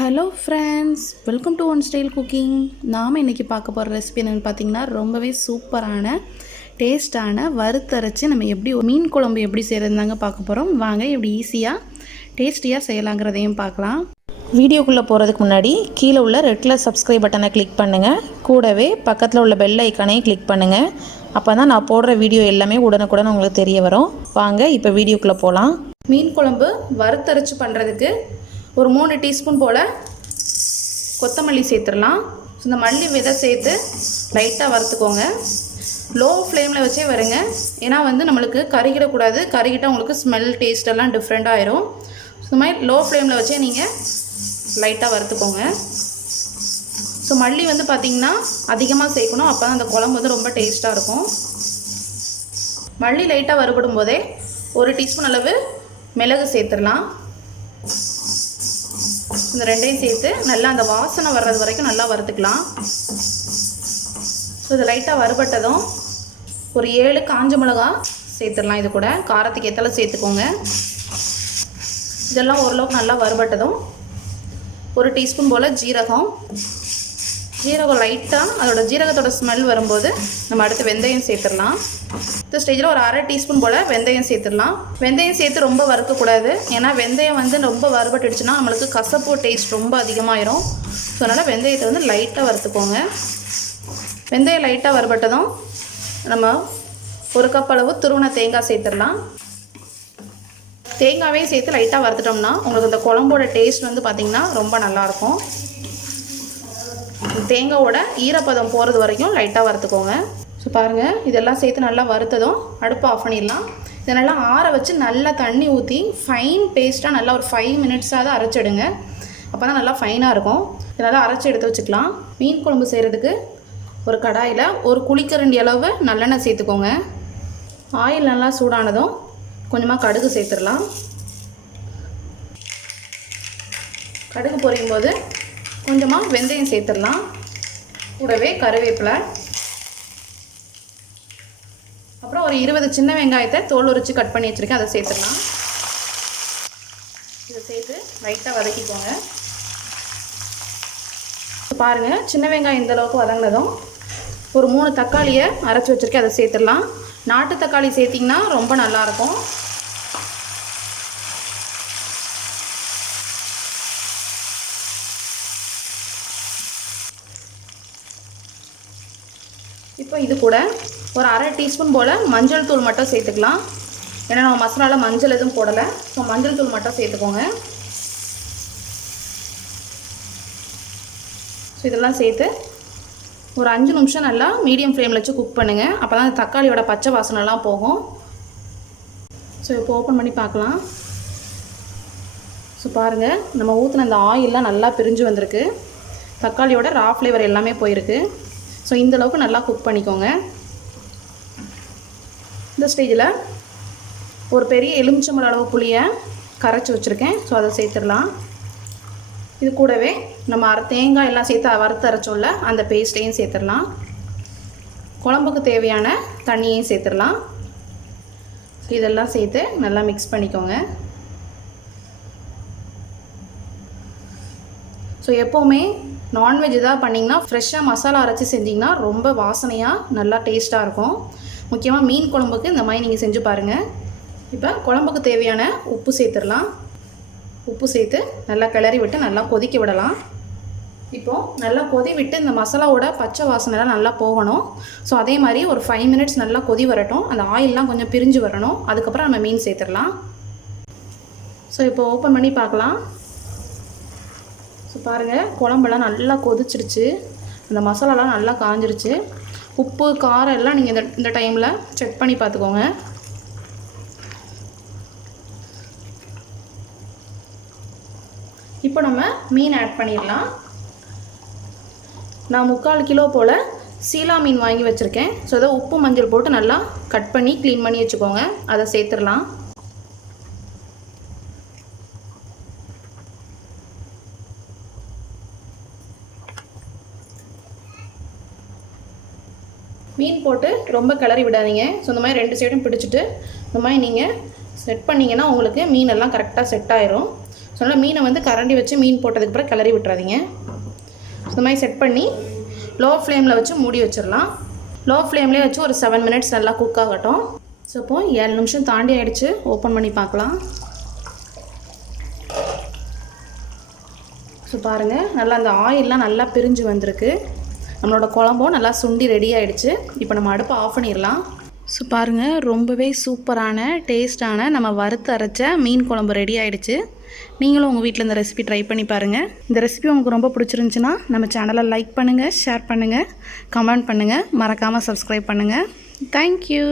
Hello friends, welcome to one style cooking. நாம் இன்றைக்கி பார்க்க போகிற ரெசிபி என்னென்னு பார்த்தீங்கன்னா ரொம்பவே சூப்பரான டேஸ்ட்டான வறுத்தரைச்சி நம்ம எப்படி மீன் குழம்பு எப்படி செய்கிறதுதாங்க பார்க்க போகிறோம். வாங்க எப்படி ஈஸியாக டேஸ்டியாக செய்யலாங்கிறதையும் பார்க்கலாம். வீடியோக்குள்ளே போகிறதுக்கு முன்னாடி கீழே உள்ள ரெட் கலர் சப்ஸ்கிரைப் பட்டனை கிளிக் பண்ணுங்கள். கூடவே பக்கத்தில் உள்ள பெல் ஐக்கானையும் கிளிக் பண்ணுங்கள். அப்போ தான் நான் போடுற வீடியோ எல்லாமே உடனுக்குடன் உங்களுக்கு தெரிய வரும். வாங்க இப்போ வீடியோக்குள்ளே போகலாம். மீன் குழம்பு வறுத்தரைச்சி பண்ணுறதுக்கு ஒரு 3 டீஸ்பூன் போல் கொத்தமல்லி சேர்த்துடலாம். இந்த மல்லி விதை சேர்த்து லைட்டாக வறுத்துக்கோங்க. லோ ஃப்ளேமில் வச்சே வருங்க, ஏன்னா நம்மளுக்கு கருகிடக்கூடாது. கருகிட்டால் உங்களுக்கு ஸ்மெல் டேஸ்டெல்லாம் டிஃப்ரெண்ட் ஆயிரும். இந்த மாதிரி லோ ஃப்ளேமில் வச்சே நீங்கள் லைட்டாக வறுத்துக்கோங்க. ஸோ மல்லி பார்த்திங்கன்னா அதிகமாக சேர்க்கணும், அப்போ தான் அந்த குழம்பு ரொம்ப டேஸ்ட்டாக இருக்கும். மல்லி லைட்டாக வறுபடும் போதே 1 டீஸ்பூன் அளவு மிளகு சேர்த்துடலாம். இந்த ரெண்டையும் சேர்த்து நல்லா அந்த வாசனை வர்றது வரைக்கும் நல்லா வறுத்துக்கலாம். ஸோ இது லைட்டாக வறுபட்டதும் ஒரு 7 காஞ்ச மிளகா சேர்த்துடலாம். இது கூட காரத்துக்கு ஏற்றால சேர்த்துக்கோங்க. இதெல்லாம் ஓரளவுக்கு நல்லா வறுபட்டதும் 1 டீஸ்பூன் போல் ஜீரகம் லைட்டாக அதோட ஜீரகத்தோட ஸ்மெல் வரும்போது நம்ம அடுத்து வெந்தயம் சேர்த்துடலாம். இந்த ஸ்டேஜில் ஒரு 1/2 டீஸ்பூன் போல் வெந்தயம் சேர்த்துடலாம். வெந்தயம் சேர்த்து ரொம்ப வறுக்கக்கூடாது, ஏன்னா வெந்தயம் ரொம்ப வறுபட்டுடுச்சுன்னா நம்மளுக்கு கசப்பு டேஸ்ட் ரொம்ப அதிகமாகிடும். ஸோ அதனால் வெந்தயத்தை லைட்டாக வறுத்துக்கோங்க. வெந்தயம் லைட்டாக வறுபட்டதும் நம்ம 1 கப் அளவு துருவன தேங்காய் சேர்த்துடலாம். தேங்காவையும் சேர்த்து லைட்டாக வறுத்துட்டோம்னா உங்களுக்கு இந்த குழம்போட டேஸ்ட் பார்த்திங்கன்னா ரொம்ப நல்லாயிருக்கும். தேங்காயோட ஈரப்பதம் போகிறது வரைக்கும் லைட்டாக வறுத்துக்கோங்க. ஸோ பாருங்கள், இதெல்லாம் சேர்த்து நல்லா வறுத்ததும் அடுப்பு ஆஃப் பண்ணிடலாம். இதை நல்லா ஆற வச்சு நல்லா தண்ணி ஊற்றி ஃபைன் பேஸ்ட்டாக நல்லா ஒரு 5 மினிட்ஸாக அரைச்சிடுங்க. அப்போ தான் நல்லா ஃபைனாக இருக்கும். இதெல்லாம் அரைச்சி எடுத்து வச்சுக்கலாம். மீன் குழம்பு செய்கிறதுக்கு ஒரு கடாயில் 1 குழிக்கரண்டி அளவு நல்லெண்ணெய் சேர்த்துக்கோங்க. ஆயில் நல்லா சூடானதும் கொஞ்சமாக கடுகு சேர்த்துடலாம். கடுகு பொரியும் போது கொஞ்சமாக வெந்தயம் சேர்த்துடலாம். கூடவே கருவேப்பிலை, அப்புறம் ஒரு 20 சின்ன வெங்காயத்தை தோல் உரித்து கட் பண்ணி வச்சுருக்கேன், அதை சேர்த்துடலாம். இதை சேர்த்து லைட்டாக வதக்கிக்கோங்க. பாருங்கள், சின்ன வெங்காயம் இந்தளவுக்கு வதங்கினதும் ஒரு 3 தக்காளியை அரைச்சி வச்சுருக்கேன், அதை சேர்த்துடலாம். நாட்டு தக்காளி சேர்த்திங்கன்னா ரொம்ப நல்லாயிருக்கும். இப்போ இது கூட ஒரு 1/2 டீஸ்பூன் போல் மஞ்சள் தூள் மட்டும் சேர்த்துக்கலாம். ஏன்னா நம்ம மசாலாவில் மஞ்சள் எதுவும் போடலை. ஸோ மஞ்சள் தூள் மட்டும் சேர்த்துக்கோங்க. ஸோ இதெல்லாம் சேர்த்து ஒரு 5 நிமிஷம் நல்லா மீடியம் ஃப்ளேமில் வச்சு குக் பண்ணுங்கள். அப்போ தான் தக்காளியோட பச்சை வாசனைலாம் போகும். ஸோ இப்போ ஓப்பன் பண்ணி பார்க்கலாம். ஸோ பாருங்கள், நம்ம ஊற்றின அந்த ஆயிலெலாம் நல்லா பிரிஞ்சு வந்திருக்கு. தக்காளியோட ரா ஃப்ளேவர் எல்லாமே போயிருக்கு. ஸோ இந்தளவுக்கு நல்லா குக் பண்ணிக்கோங்க. இந்த ஸ்டேஜில் ஒரு பெரிய எலுமிச்சம்பழம் அளவு புளியை கரைச்சி வச்சுருக்கேன். ஸோ அதை சேர்த்துடலாம். இது கூடவே நம்ம தேங்காய் எல்லாம் சேர்த்து வறுத்து அரைச்சோம்ல, அந்த பேஸ்ட்டையும் சேர்த்துடலாம். குழம்புக்கு தேவையான தண்ணியையும் சேர்த்துடலாம். இதெல்லாம் சேர்த்து நல்லா மிக்ஸ் பண்ணிக்கோங்க. ஸோ எப்போவுமே நான்வெஜ் எதாவது பண்ணிங்கன்னா ஃப்ரெஷ்ஷாக மசாலா அரைச்சி செஞ்சிங்கன்னா ரொம்ப வாசனையாக நல்லா டேஸ்ட்டாக இருக்கும். முக்கியமாக மீன் குழம்புக்கு இந்த மாதிரி நீங்கள் செஞ்சு பாருங்கள். இப்போ குழம்புக்கு தேவையான உப்பு சேர்த்துடலாம். உப்பு சேர்த்து நல்லா கிளறி விட்டு நல்லா கொதிக்க விடலாம். இப்போது நல்லா கொதி விட்டு இந்த மசாலாவோட பச்சை வாசனைலாம் நல்லா போகணும். ஸோ அதே மாதிரி ஒரு 5 மினிட்ஸ் நல்லா கொதி வரட்டும். அந்த ஆயிலெலாம் கொஞ்சம் பிரிஞ்சு வரணும். அதுக்கப்புறம் நம்ம மீன் சேர்த்துடலாம். ஸோ இப்போ ஓப்பன் பண்ணி பார்க்கலாம். ஸோ பாருங்கள், குழம்பெல்லாம் நல்லா கொதிச்சிருச்சு. அந்த மசாலாலாம் நல்லா காஞ்சிருச்சு. உப்பு காரம் எல்லாம் நீங்கள் இந்த டைமில் செக் பண்ணி பார்த்துக்கோங்க. இப்போ நம்ம மீன் ஆட் பண்ணிடலாம். நான் 3/4 கிலோ போல் சீலா மீன் வாங்கி வச்சுருக்கேன். ஸோ அதை உப்பு மஞ்சள் போட்டு நல்லா கட் பண்ணி க்ளீன் பண்ணி வச்சுக்கோங்க. அதை சேர்த்துடலாம். மீன் போட்டு ரொம்ப கிளறி விடாதீங்க. ஸோ இந்த மாதிரி 2 சைடும் பிடிச்சிட்டு இந்த மாதிரி நீங்கள் செட் பண்ணிங்கன்னா உங்களுக்கு மீன் எல்லாம் கரெக்டாக செட் ஆயிரும். ஸோ மீனை வந்து கரண்டி வச்சு மீன் போட்டதுக்கப்புறம் கிளறி விட்டுறாதீங்க. இந்த மாதிரி செட் பண்ணி லோ ஃப்ளேமில் வச்சு மூடி வச்சிடலாம். லோ ஃப்ளேம்லேயே வச்சு ஒரு 7 மினிட்ஸ் நல்லா குக் ஆகட்டும். ஸோ இப்போது 7 நிமிஷம் தாண்டி ஆகிடுச்சு. ஓப்பன் பண்ணி பார்க்கலாம். ஸோ பாருங்கள், நல்லா அந்த ஆயிலெலாம் நல்லா பிரிஞ்சு வந்திருக்கு. நம்மளோட குழம்பும் நல்லா சுண்டி ரெடி ஆகிடுச்சு. இப்போ நம்ம அடுப்பை ஆஃப் பண்ணிடலாம். ஸோ பாருங்கள், ரொம்பவே சூப்பரான டேஸ்டான நம்ம வறுத்து அரைச்ச மீன் குழம்பு ரெடி ஆகிடுச்சு. நீங்களும் உங்கள் வீட்டில் இந்த ரெசிபி ட்ரை பண்ணி பாருங்கள். இந்த ரெசிபி உங்களுக்கு ரொம்ப பிடிச்சிருந்துச்சுன்னா நம்ம சேனலை லைக் பண்ணுங்கள், ஷேர் பண்ணுங்கள், கமெண்ட் பண்ணுங்கள், மறக்காமல் சப்ஸ்கிரைப் பண்ணுங்கள். தேங்க்யூ.